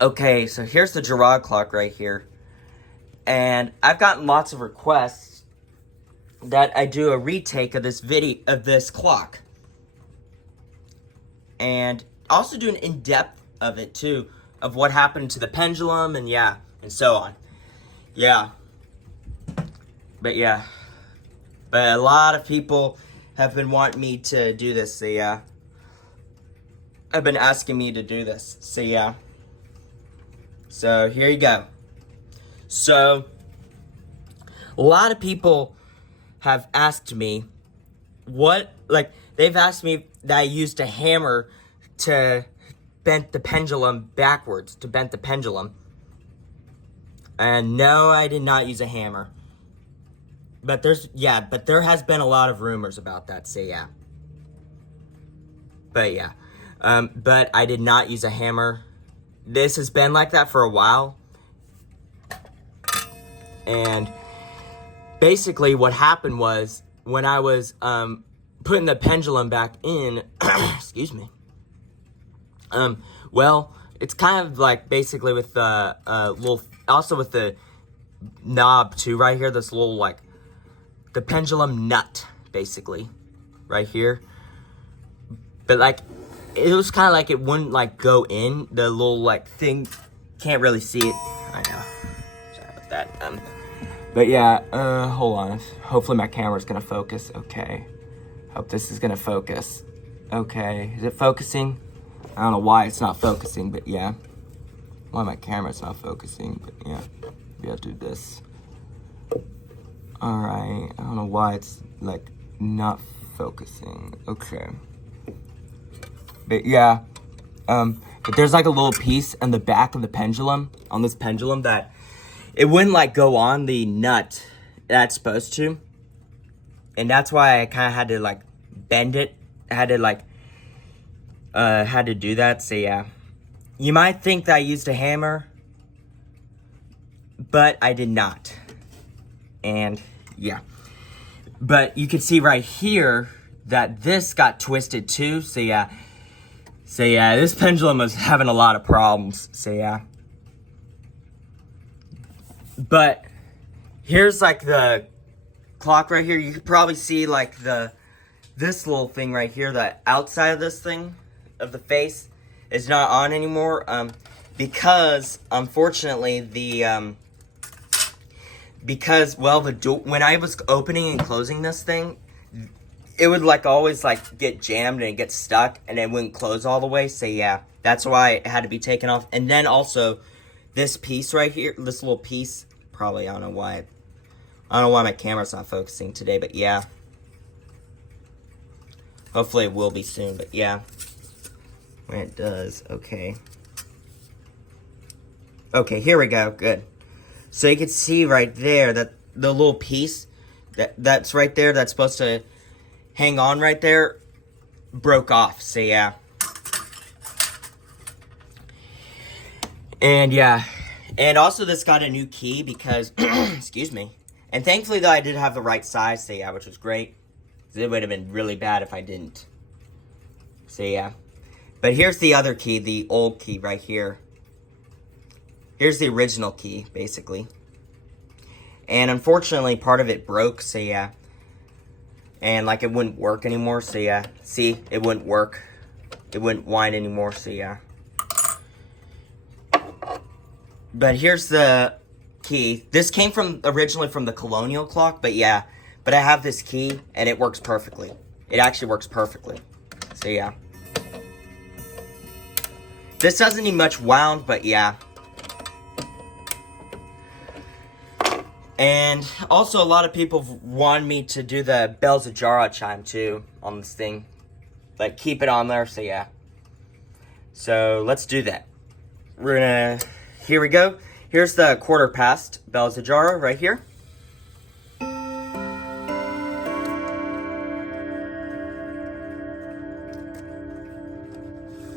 Okay, so here's the Girod clock right here. And I've gotten lots of requests that I do a retake of this clock. And also do an in-depth of it too, of what happened to the pendulum and and so on. But a lot of people have been wanting me to do this, so I've been asking me to do this, so So here you go. So, a lot of people have asked me they've asked me that I used a hammer to bend the pendulum backwards, to bend the pendulum. And no, I did not use a hammer. But there has been a lot of rumors about that, so but I did not use a hammer. This has been like that for a while. And basically what happened was when I was putting the pendulum back in, excuse me. Well, it's kind of like basically with the also with the knob too right here, this little like the pendulum nut basically right here. But like it was kind of like it wouldn't like go in the little like thing. Can't really see it. I know. Sorry about that. But hold on. Hopefully my camera's gonna focus. Okay. Hope this is gonna focus. Okay. Is it focusing? I don't know why it's not focusing, but yeah. Why my camera's not focusing, but yeah. We have to do this. Alright. I don't know why it's like not focusing. Okay. But but there's like a little piece in the back of the pendulum, on this pendulum, that it wouldn't like go on the nut that's supposed to. And that's why I kind of had to like bend it. I had to like, had to do that, so yeah. You might think that I used a hammer, but I did not. And yeah. But you can see right here that this got twisted too, so yeah. So yeah, this pendulum was having a lot of problems, so yeah. But here's like the clock right here. You can probably see like this little thing right here, the outside of this thing, of the face, is not on anymore, because unfortunately when I was opening and closing this thing, it would like always like get jammed and get stuck and it wouldn't close all the way, so yeah, that's why it had to be taken off. And then also this piece right here, this little piece, probably I don't know why my camera's not focusing today, but yeah. Hopefully it will be soon, but yeah. When it does, okay. Okay, here we go, good. So you can see right there that the little piece that's right there that's supposed to hang on right there broke off, so yeah. And yeah, and also this got a new key because, excuse me, and thankfully though I did have the right size, so yeah, which was great. It would have been really bad if I didn't. So yeah. But here's the other key, the old key right here. Here's the original key, basically. And unfortunately, part of it broke, so yeah. And like it wouldn't work anymore, so yeah. See, it wouldn't work. It wouldn't wind anymore, so yeah. But here's the key. This came originally from the colonial clock, but yeah. But I have this key, and it works perfectly. It actually works perfectly. So yeah. This doesn't need much wound, but yeah. And also a lot of people wanted me to do the bells of Jara chime too on this thing. Like keep it on there, so yeah. So let's do that. Here we go. Here's the quarter past bells of Jara right here.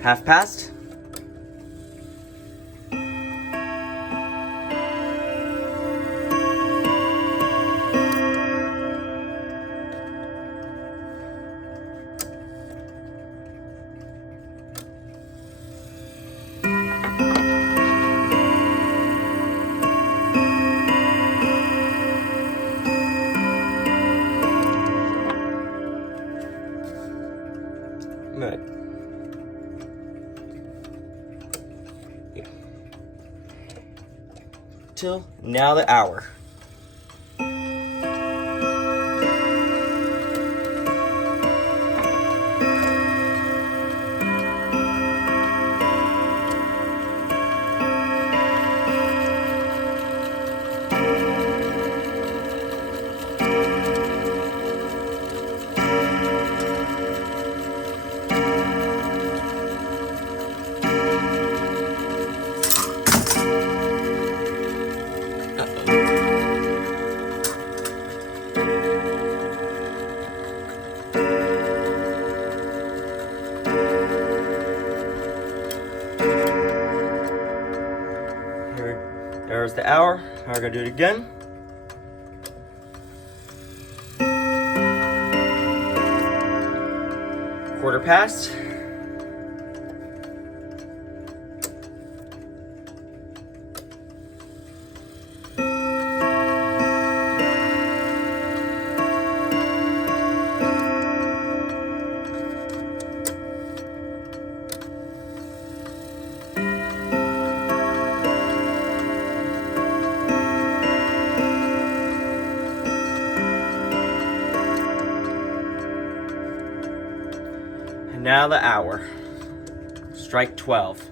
Half past. Till now the hour. There's the hour. Now we're gonna do it again. Quarter past. Now the hour. Strike 12.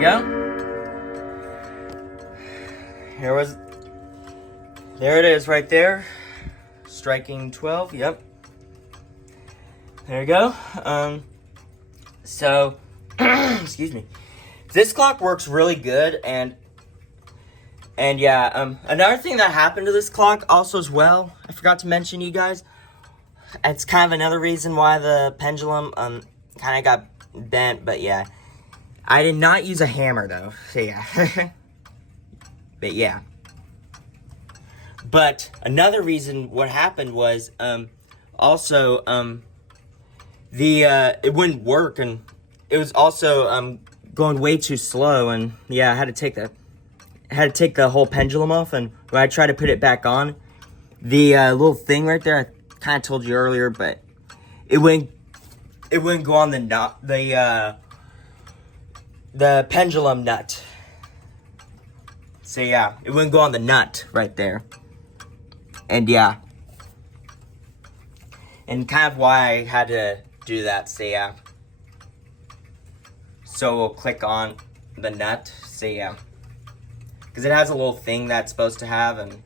Go. There it is right there. Striking 12, yep. There you go. So, excuse me. This clock works really good, and yeah, another thing that happened to this clock also as well, I forgot to mention, you guys, it's kind of another reason why the pendulum, kind of got bent, but yeah. I did not use a hammer, though, so yeah. But yeah. But another reason what happened was, also, it wouldn't work, and it was also, going way too slow, and yeah, I had to take the whole pendulum off, and when I tried to put it back on, the, little thing right there, I kind of told you earlier, but it wouldn't go on the pendulum nut. So yeah, it wouldn't go on the nut right there. And yeah. And kind of why I had to do that, so yeah. So we'll click on the nut, so yeah. Because it has a little thing that's supposed to have, and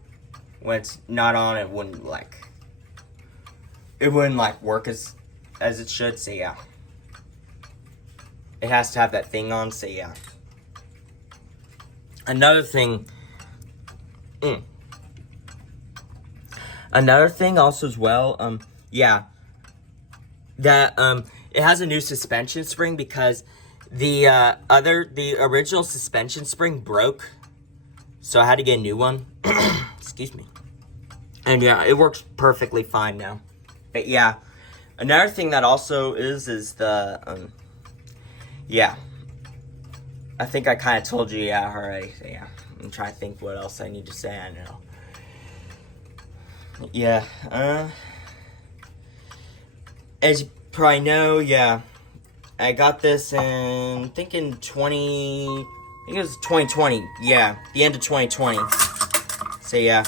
when it's not on, it wouldn't work as it should, so yeah. It has to have that thing on, so yeah. Another thing also as well, yeah, that, it has a new suspension spring because the original suspension spring broke, so I had to get a new one. Excuse me. And yeah, it works perfectly fine now. But yeah, another thing that also is the, yeah. I think I kind of told you, yeah, already. So yeah, I'm trying to think what else I need to say. I know. Yeah, as you probably know, yeah, I got this in, I think it was 2020. Yeah, the end of 2020. So yeah.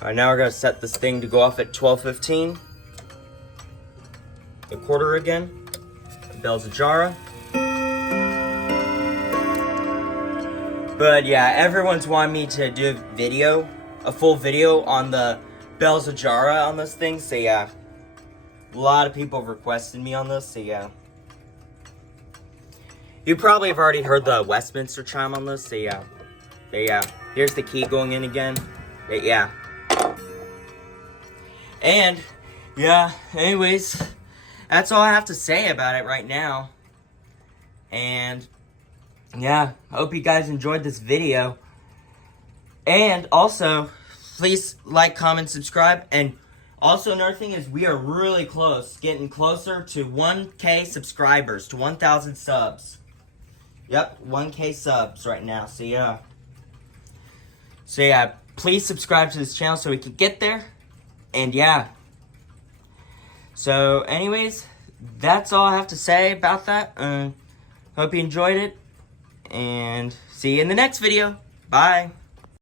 Alright, now we're gonna set this thing to go off at 12:15. The quarter again. Bells of Jara. But yeah, everyone's wanting me to do a full video on the bells of Jara on this thing, so yeah. A lot of people have requested me on this, so yeah. You probably have already heard the Westminster chime on this, so yeah. But yeah, here's the key going in again. But yeah. And, yeah, anyways, that's all I have to say about it right now. And, yeah, I hope you guys enjoyed this video. And also, please like, comment, subscribe. And also another thing is we are really close, getting closer to 1K subscribers, to 1,000 subs. Yep, 1K subs right now, so yeah. So yeah, please subscribe to this channel so we can get there. And yeah. So anyways, that's all I have to say about that. Hope you enjoyed it. And see you in the next video. Bye.